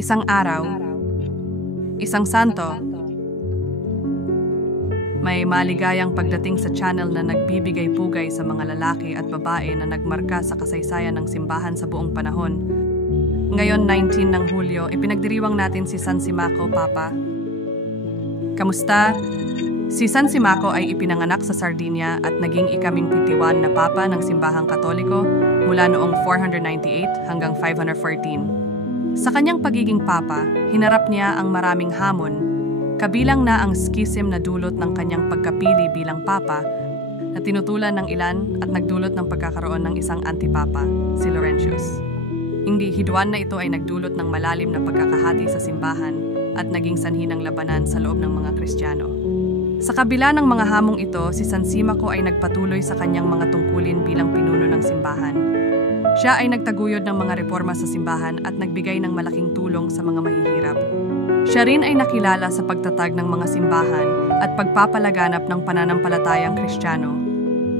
Isang araw, isang santo, may maligayang pagdating sa channel na nagbibigay pugay sa mga lalaki at babae na nagmarka sa kasaysayan ng simbahan sa buong panahon. Ngayon, 19 ng Hulyo, ipinagdiriwang natin si San Simaco, Papa. Kamusta? Si San Simaco ay ipinanganak sa Sardinia at naging ika-51 na Papa ng Simbahang Katoliko mula noong 498 hanggang 514. Sa kanyang pagiging Papa, hinarap niya ang maraming hamon, kabilang na ang schism na dulot ng kanyang pagkapili bilang Papa na tinutulan ng ilan at nagdulot ng pagkakaroon ng isang antipapa, si Laurentius. Hindi hiduan na ito ay nagdulot ng malalim na pagkakahati sa simbahan at naging sanhi ng labanan sa loob ng mga Kristiyano. Sa kabila ng mga hamong ito, si San Simaco ay nagpatuloy sa kanyang mga tungkulin bilang pinuno ng simbahan. Siya ay nagtaguyod ng mga reforma sa simbahan at nagbigay ng malaking tulong sa mga mahihirap. Siya rin ay nakilala sa pagtatag ng mga simbahan at pagpapalaganap ng pananampalatayang Kristiyano.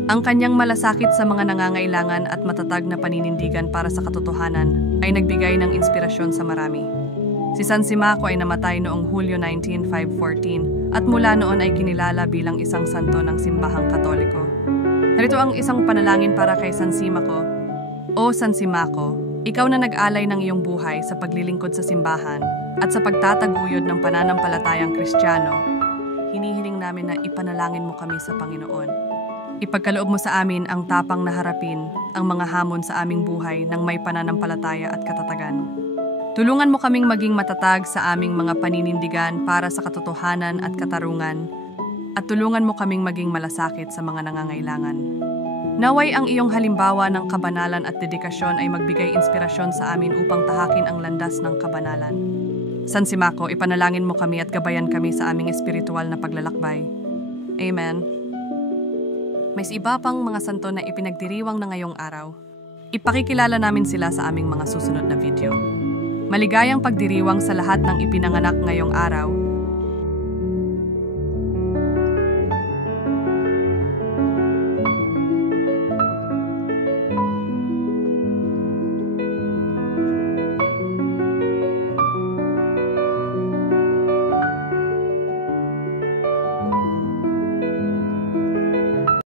Ang kanyang malasakit sa mga nangangailangan at matatag na paninindigan para sa katotohanan ay nagbigay ng inspirasyon sa marami. Si San Simaco ay namatay noong Hulyo 19, 514 at mula noon ay kinilala bilang isang santo ng Simbahang Katoliko. Narito ang isang panalangin para kay San Simaco. O San Simaco, ikaw na nag-alay ng iyong buhay sa paglilingkod sa simbahan at sa pagtataguyod ng pananampalatayang Kristiyano, hinihiling namin na ipanalangin mo kami sa Panginoon. Ipagkaloob mo sa amin ang tapang na harapin ang mga hamon sa aming buhay ng may pananampalataya at katatagan. Tulungan mo kaming maging matatag sa aming mga paninindigan para sa katotohanan at katarungan, at tulungan mo kaming maging malasakit sa mga nangangailangan. Naway ang iyong halimbawa ng kabanalan at dedikasyon ay magbigay inspirasyon sa amin upang tahakin ang landas ng kabanalan. San Simaco, ipanalangin mo kami at gabayan kami sa aming espiritual na paglalakbay. Amen. May iba pang mga santo na ipinagdiriwang na ngayong araw. Ipakikilala namin sila sa aming mga susunod na video. Maligayang pagdiriwang sa lahat ng ipinanganak ngayong araw